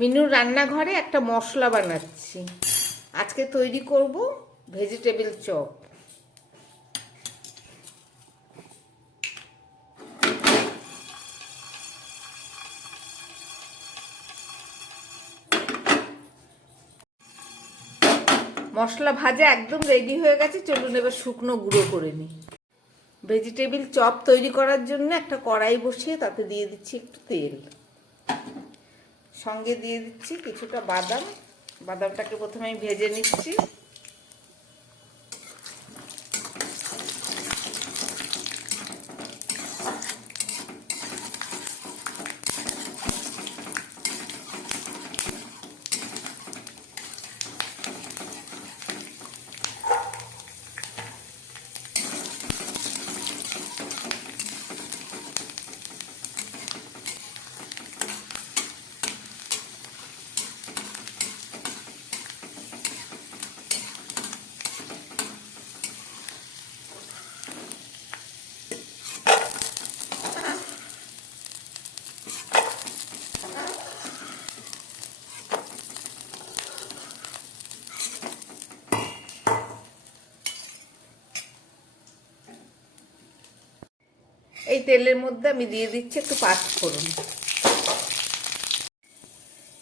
মিনুর রান্নাঘরে একটা মশলা বানাচ্ছি। আজকে তৈরি করব ভেজিটেবিল চপ। মশলা ভাজা একদম রেডি হয়ে গেছে, চলুন এবার শুকনো গুঁড়ো করে নিই। ভেজিটেবিল চপ তৈরি করার জন্য একটা কড়াই বসিয়ে তাতে দিয়ে দিচ্ছি একটু তেল, সঙ্গে দিয়ে দিচ্ছি কিছুটা বাদাম। বাদামটাকে প্রথমে আমি ভেজে নিচ্ছি। এই তেলের মধ্যে আমি দিয়ে দিচ্ছি একটু পাঁচফোড়ন।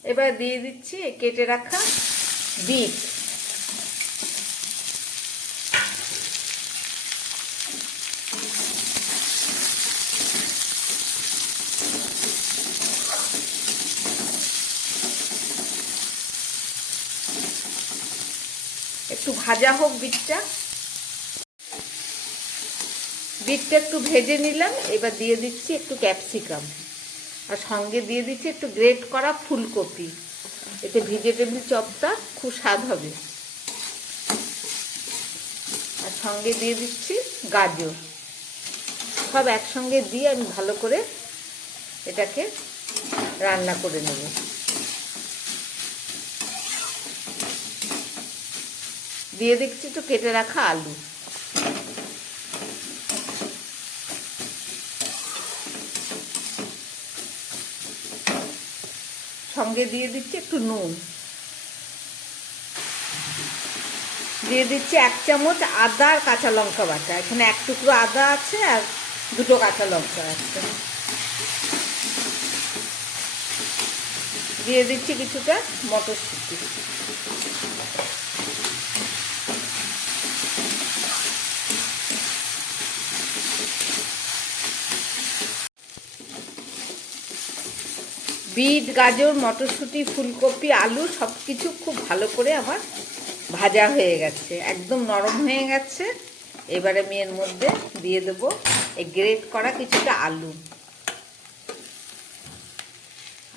এবার দিয়ে দিচ্ছি কেটে রাখা বিট। একটু ভাজা হোক বিটটা। বিটটা একটু ভেজে নিলাম। এবার দিয়ে দিচ্ছি একটু ক্যাপসিকাম, আর সঙ্গে দিয়ে দিচ্ছি একটু গ্রেট করা ফুলকপি। এতে ভেজিটেবিল চপটা খুব স্বাদ হবে। আর সঙ্গে দিয়ে দিচ্ছি গাজর। সব একসঙ্গে দিয়ে আমি ভালো করে এটাকে রান্না করে নেব। দিয়ে দিচ্ছি একটু কেটে রাখা আলু। সঙ্গে দিয়ে দিচ্ছি একটু নুন। দিয়ে দিচ্ছি 1 চামচ আদা আর কাঁচা লঙ্কা বাটা। এখানে 1 টুকরো আদা আছে আর 2টো কাঁচা লঙ্কা আছে। দিয়ে দিচ্ছি কিছুটা মটরশুঁটি। বিট, গাজর, মটরশুঁটি, ফুলকপি, আলু সব কিছু খুব ভালো করে আমার ভাজা হয়ে গেছে, একদম নরম হয়ে গেছে। এবারে আমি এর মধ্যে দিয়ে দেবো এই গ্রেট করা কিছুটা আলু,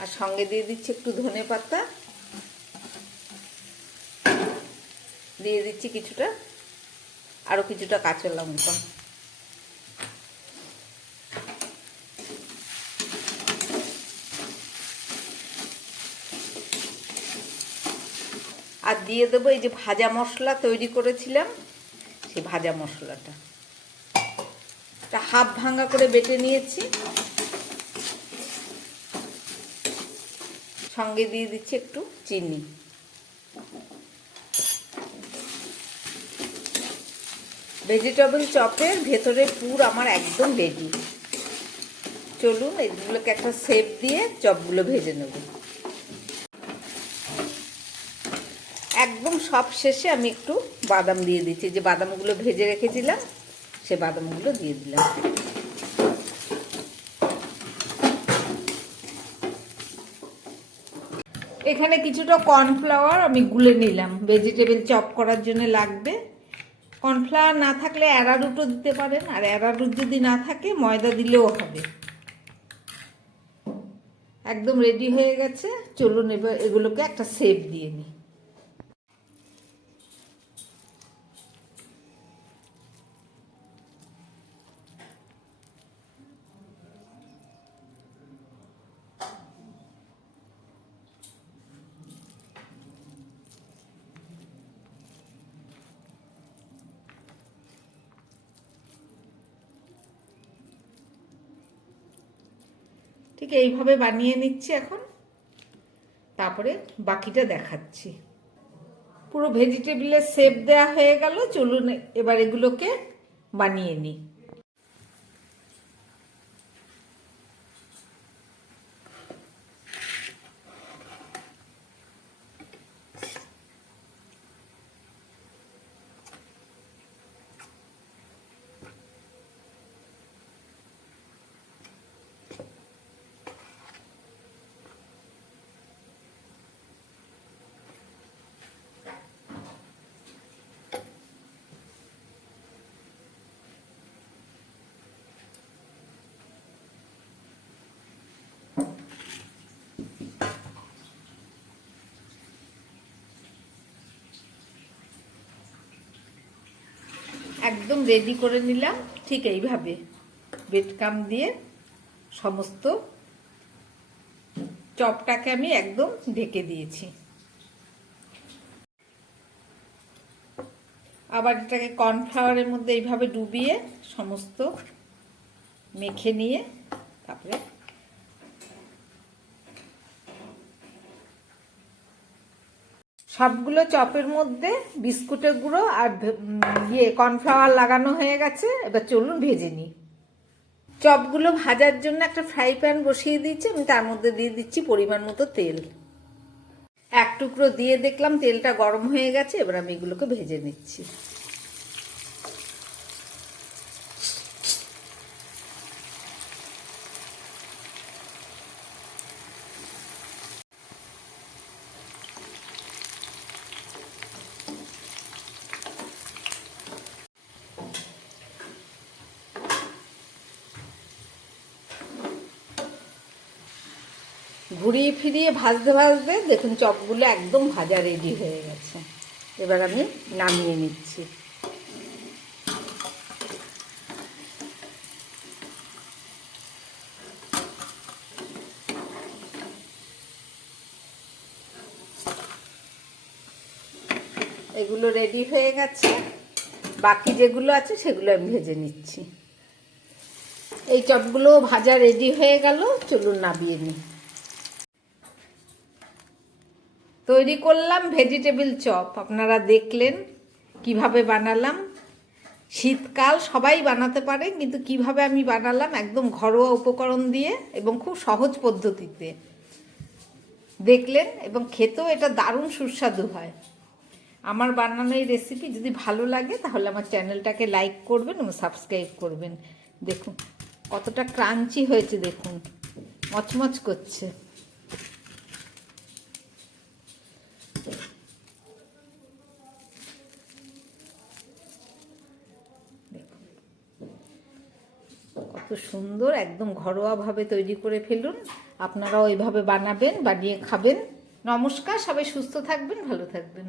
আর সঙ্গে দিয়ে দিচ্ছি একটু ধনেপাতা। দিয়ে দিচ্ছি আরও কিছুটা কাঁচা লঙ্কা। আর দিয়ে দেবো এই যে ভাজা মশলা তৈরি করেছিলাম, সেই ভাজা মশলাটা হাফ ভাঙা করে বেটে নিয়েছি। সঙ্গে দিয়ে দিচ্ছি একটু চিনি। ভেজিটেবল চপের ভেতরে পুর আমার একদম রেডি। চলুন এগুলোকে একটা শেপ দিয়ে চপগুলো ভেজে নেব। একদম সব শেষে আমি একটু বাদাম দিয়ে দিচ্ছি, যে বাদামগুলো ভেজে রেখেছিলাম সে বাদামগুলো দিয়ে দিলাম। এখানে কিছুটা কর্নফ্লাওয়ার আমি গুলে নিলাম, ভেজিটেবল চপ করার জন্য লাগবে। কর্নফ্লাওয়ার না থাকলে অ্যারারুটও দিতে পারেন, আর অ্যারারুট যদি না থাকে ময়দা দিলেও হবে। একদম রেডি হয়ে গেছে। চলুন এবার এগুলোকে একটা শেপ দিয়ে নিই। ঠিক এইভাবে বানিয়ে নিচ্ছি এখন। তারপরে বাকিটা দেখাচ্ছি। পুরো ভেজিটেবলের শেপ দেওয়া হয়ে গেল। চলুন এবার এগুলোকে বানিয়ে নিই। একদম রেডি করে নিলাম। ঠিক এইভাবে ব্রেড ক্রাম্ব দিয়ে সমস্ত চপটাকে আমি একদম ঢেকে দিয়েছি। আবার এটাকে কর্নফ্লাওয়ারের মধ্যে এইভাবে ডুবিয়ে সমস্ত মেখে নিয়ে তারপরে সবগুলো চপের মধ্যে বিস্কুটের গুঁড়ো আর কর্নফ্লাওয়ার লাগানো হয়ে গেছে। এবার চলুন ভেজে নিই। চপগুলো ভাজার জন্য একটা ফ্রাই প্যান বসিয়ে দিয়েছি। আমি তার মধ্যে দিয়ে দিচ্ছি পরিমাণ মতো তেল। এক টুকরো দিয়ে দেখলাম তেলটা গরম হয়ে গেছে। এবার আমি এগুলোকে ভেজে নিচ্ছি। ঘুরিয়ে ফিরিয়ে ভাজতে ভাজতে দেখুন চপগুলো একদম ভাজা রেডি হয়ে গেছে। এবার আমি নামিয়ে নিচ্ছি। এগুলো রেডি হয়ে গেছে। বাকি যেগুলো আছে সেগুলো আমি ভেজে নিচ্ছি। এই চপগুলো ভাজা রেডি হয়ে গেল। চলুন নামিয়ে নিই। তৈরি করলাম ভেজিটেবল চপ। আপনারা দেখলেন কিভাবে বানালাম। শীতকাল সবাই বানাতে পারে, কিন্তু কিভাবে আমি বানালাম একদম ঘরোয়া উপকরণ দিয়ে এবং খুব সহজ পদ্ধতিতে দেখলেন। এবং খেতেও এটা দারুণ সুস্বাদু হয়। আমার বানানো এই রেসিপি যদি ভালো লাগে তাহলে আমার চ্যানেলটাকে লাইক করবেন এবং সাবস্ক্রাইব করবেন। দেখুন কতটা ক্রাঞ্চি হয়েছে, দেখুন মচমচ করছে। কত সুন্দর, একদম ঘরোয়াভাবে তৈরি করে ফেলুন। আপনারাও ওইভাবে বানাবেন, বানিয়ে খাবেন। নমস্কার, সবাই সুস্থ থাকবেন, ভালো থাকবেন।